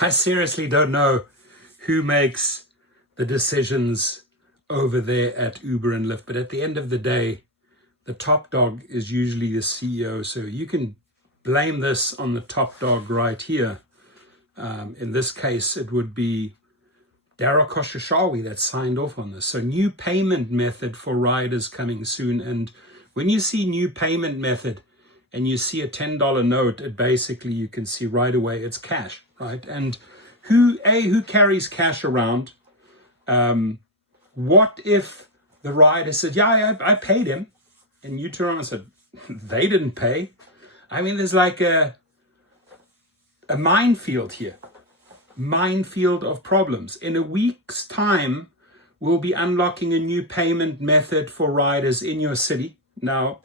I seriously don't know who makes the decisions over there at Uber and Lyft, but at the end of the day, the top dog is usually the CEO. So you can blame this on the top dog right here. In this case, it would be Darryl Koshashawi that signed off on this. So new payment method for riders coming soon. And when you see new payment method and you see a $10 note, it basically, you can see right away it's cash, right? And who carries cash around? What if the rider said, yeah, I paid him, and you turn around and said, they didn't pay? I mean, there's like a minefield here. Minefield of problems. In a week's time, we'll be unlocking a new payment method for riders in your city. Now,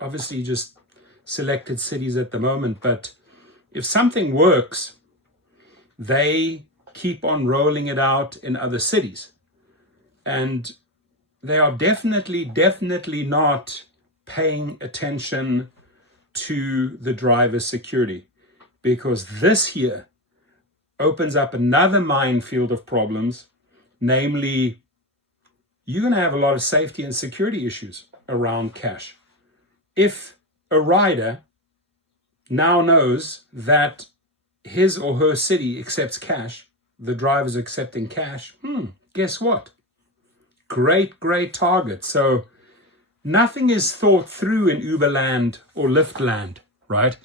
obviously just selected cities at the moment, but if something works, they keep on rolling it out in other cities. And they are definitely not paying attention to the driver's security, because this here opens up another minefield of problems. Namely, you're going to have a lot of safety and security issues around cash. If a rider now knows that his or her city accepts cash, the driver's accepting cash, guess what? Great target. So nothing is thought through in Uber land or Lyft land, right?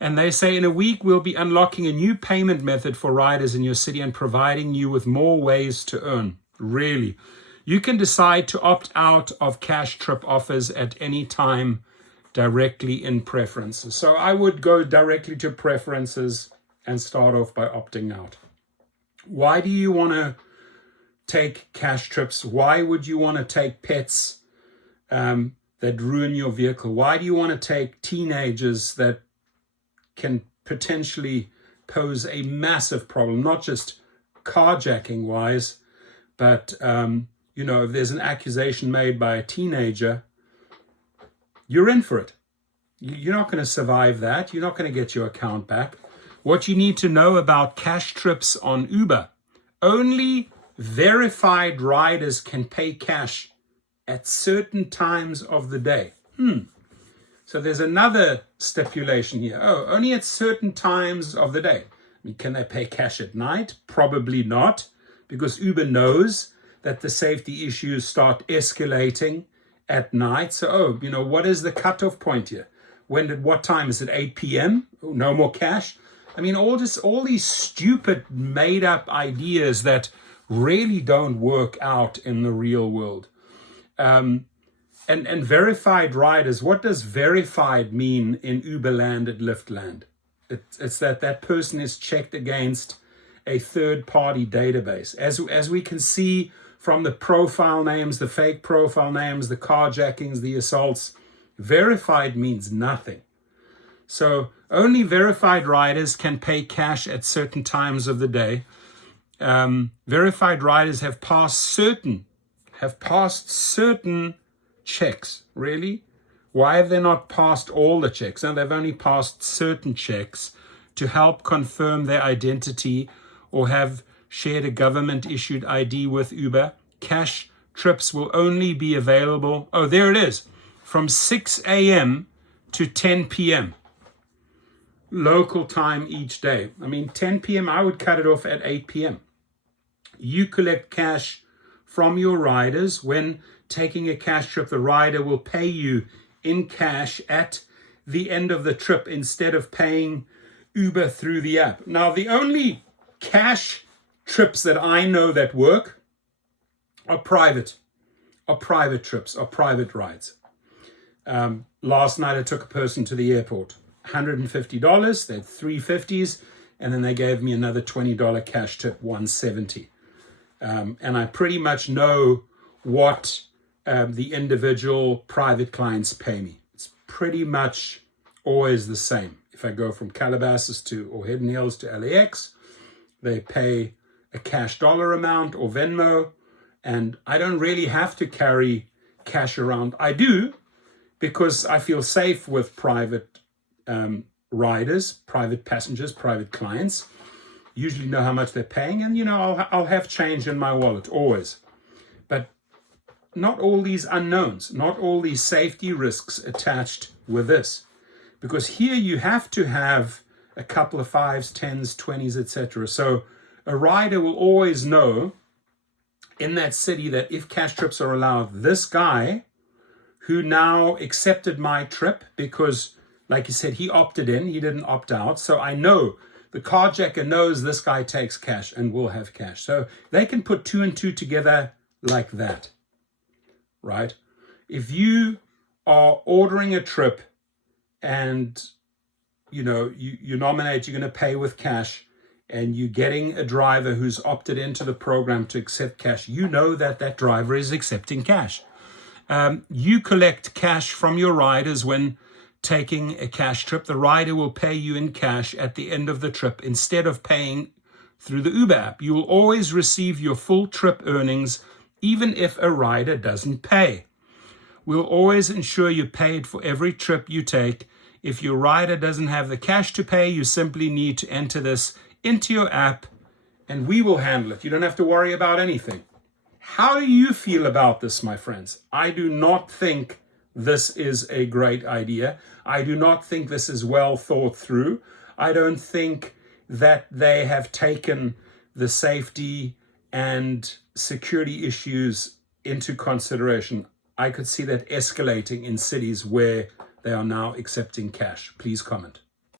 And they say in a week, we'll be unlocking a new payment method for riders in your city and providing you with more ways to earn. Really. You can decide to opt out of cash trip offers at any time directly in preferences. So I would go directly to preferences and start off by opting out. Why do you want to take cash trips? Why would you want to take pets that ruin your vehicle? Why do you want to take teenagers that can potentially pose a massive problem, not just carjacking wise, but if there's an accusation made by a teenager, you're in for it. You're not going to survive that. You're not going to get your account back. What you need to know about cash trips on Uber: only verified riders can pay cash at certain times of the day. So there's another stipulation here. Oh, only at certain times of the day. I mean, can they pay cash at night? Probably not, because Uber knows that the safety issues start escalating at night. So, what is the cutoff point here? What time is it? 8 p.m.? Oh, no more cash? I mean, all these stupid made up ideas that really don't work out in the real world. And verified riders, what does verified mean in Uber land and Lyft land? It's that person is checked against a third-party database. As we can see from the profile names, the fake profile names, the carjackings, the assaults, verified means nothing. So only verified riders can pay cash at certain times of the day. Verified riders have passed certain checks. Really? Why have they not passed all the checks? No, they've only passed certain checks to help confirm their identity or have shared a government-issued ID with Uber. Cash trips will only be available, oh, there it is, from 6 a.m. to 10 p.m. local time each day. I mean, 10 p.m., I would cut it off at 8 p.m. You collect cash from your riders. When taking a cash trip, the rider will pay you in cash at the end of the trip instead of paying Uber through the app. Now, the only cash trips that I know that work are private trips, are private rides. Last night I took a person to the airport, $150, they had 350s, and then they gave me another $20 cash tip, $170. And I pretty much know what the individual private clients pay me. It's pretty much always the same. If I go from Calabasas or Hidden Hills to LAX, they pay a cash dollar amount or Venmo, and I don't really have to carry cash around. I do, because I feel safe with private riders, private passengers, private clients. usually know how much they're paying, and I'll have change in my wallet always. But not all these unknowns, not all these safety risks attached with this, because here you have to have a couple of 5s, 10s, 20s, etc. So a rider will always know in that city that if cash trips are allowed, this guy who now accepted my trip because, like you said, he opted in, he didn't opt out. So I know the carjacker knows this guy takes cash and will have cash. So they can put 2 and 2 together like that, right? If you are ordering a trip and you nominate you're going to pay with cash, and you're getting a driver who's opted into the program to accept cash, you know that that driver is accepting cash. You collect cash from your riders when taking a cash trip. The rider will pay you in cash at the end of the trip instead of paying through the Uber app. You will always receive your full trip earnings, even if a rider doesn't pay. We'll always ensure you're paid for every trip you take. If your rider doesn't have the cash to pay, you simply need to enter this into your app and we will handle it. You don't have to worry about anything. How do you feel about this, my friends? I do not think this is a great idea. I do not think this is well thought through. I don't think that they have taken the safety and security issues into consideration. I could see that escalating in cities where they are now accepting cash. Please comment.